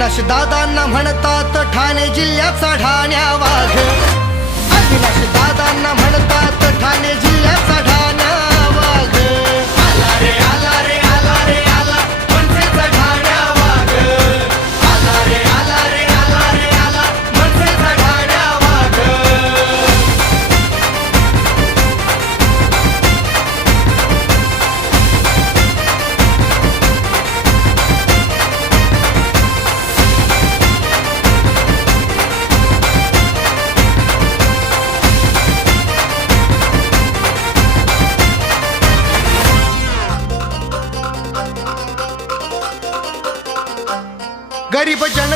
अविनाश दादांना म्हणतात ठाणे जिल्ह्याचा ढाण्या वाघ, अविनाश दादांना म्हणतात ठाणे जिल्ह्याचा ढाण्या वाघ. आला रे आला रे आला रे आला मनसेचा ढाण्या वाघ, आला रे आला रे आला रे आला मनसेचा ढाण्या वाघ. गरीब जन